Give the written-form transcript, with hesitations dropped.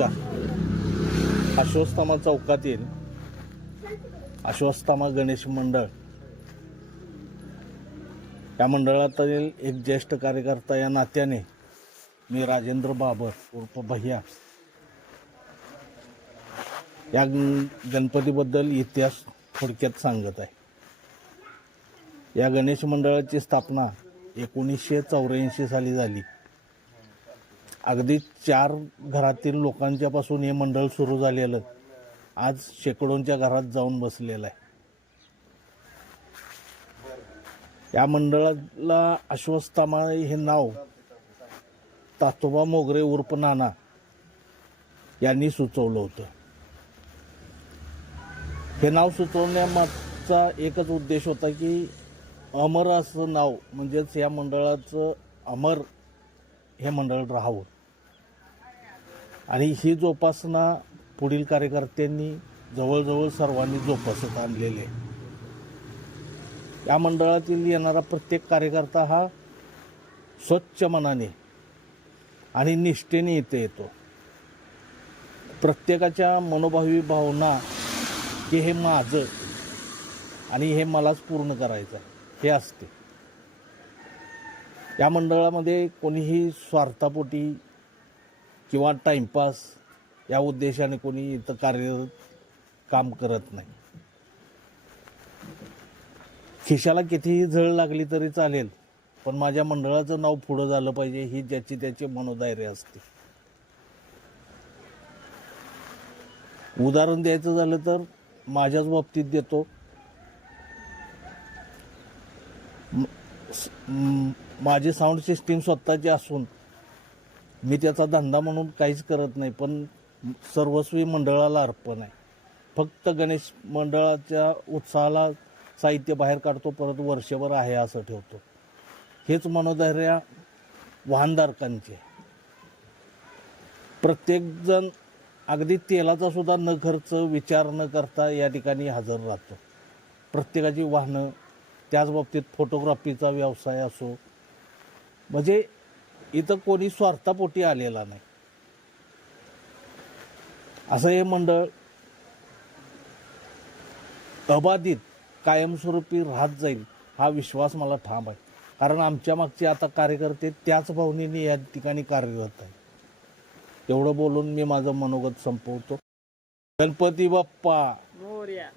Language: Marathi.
नमस्कार. अश्वत्थामा चौकातील अश्वत्थामा गणेश मंडळ या मंडळातील एक ज्येष्ठ कार्यकर्ता या नात्याने मी राजेंद्र बाबर उर्फ भैया या गणपतीबद्दल इतिहास थोडक्यात सांगत आहे. या गणेश मंडळाची स्थापना 1984 साली झाली. अगदी 4 घरातील लोकांच्यापासून हे मंडळ सुरू झालेलं आज शेकडोंच्या घरात जाऊन बसलेलं आहे. या मंडळाला अश्वत्थामा हे नाव तातोबा मोगरे उर्फ नाना यांनी सुचवलं होतं. हे नाव सुचवण्यामागचा एकच उद्देश होता की अमर असं नाव म्हणजेच या मंडळाचं अमर हे मंडळ राहावं आणि ही जोपासना पुढील कार्यकर्त्यांनी जवळजवळ सर्वांनी जोपासत आणलेले. या मंडळातील येणारा प्रत्येक कार्यकर्ता हा स्वच्छ मनाने आणि निष्ठेने इथे येतो. प्रत्येकाच्या मनोभावी भावना की हे माझं आणि हे मलाच पूर्ण करायचं आहे हे असते. या मंडळामध्ये कोणीही स्वार्थापोटी किंवा टाईमपास या उद्देशाने कोणी इथं कार्यरत काम करत नाही. खिशाला कितीही झळ लागली तरी चालेल, पण माझ्या मंडळाचं नाव पुढं झालं पाहिजे ही ज्याची त्याची मनोधैर्य असते. उदाहरण द्यायचं झालं तर माझ्याच बाबतीत देतो. माझी साऊंड सिस्टीम स्वतःची असून मी त्याचा धंदा म्हणून काहीच करत नाही, पण सर्वस्वी मंडळाला अर्पण आहे. फक्त गणेश मंडळाच्या उत्साहाला साहित्य बाहेर काढतो, परत वर्षभर आहे असं ठेवतो. हेच मनोधैर्य वाहनधारकांचे. प्रत्येकजण अगदी तेलाचा सुद्धा न खर्च विचार न करता या ठिकाणी हजर राहतो. प्रत्येकाची वाहनं, त्याच बाबतीत फोटोग्राफीचा व्यवसाय असो, म्हणजे इथं कोणी स्वार्थापोटी आलेला नाही. असं हे मंडळ अबाधित कायमस्वरूपी राहत जाईल हा विश्वास मला ठाम आहे. कारण आमच्या मागचे आता कार्यकर्ते त्याच भावनेने या ठिकाणी कार्यरत आहेत. एवढं बोलून मी माझं मनोगत संपवतो. गणपती बाप्पा मोरया.